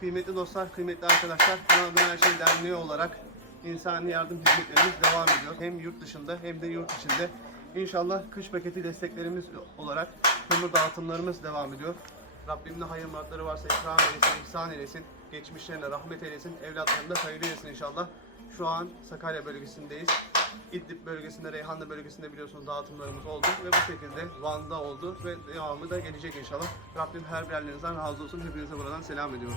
Kıymetli dostlar, kıymetli arkadaşlar, Kanadın Her Şey Derneği olarak insani yardım hizmetlerimiz devam ediyor. Hem yurt dışında hem de yurt içinde. İnşallah kış paketi desteklerimiz olarak kömür dağıtımlarımız devam ediyor. Rabbim ne hayır muratları varsa ikram eylesin, ihsan eylesin. Geçmişlerine rahmet eylesin, evlatlarına da hayırlı eylesin inşallah. Şu an Sakarya bölgesindeyiz. İdlib bölgesinde, Reyhanlı bölgesinde biliyorsunuz dağıtımlarımız oldu ve bu şekilde Van'da oldu ve devamı da gelecek inşallah. Rabbim her birlerinizden razı olsun. Hepinize buradan selam ediyorum.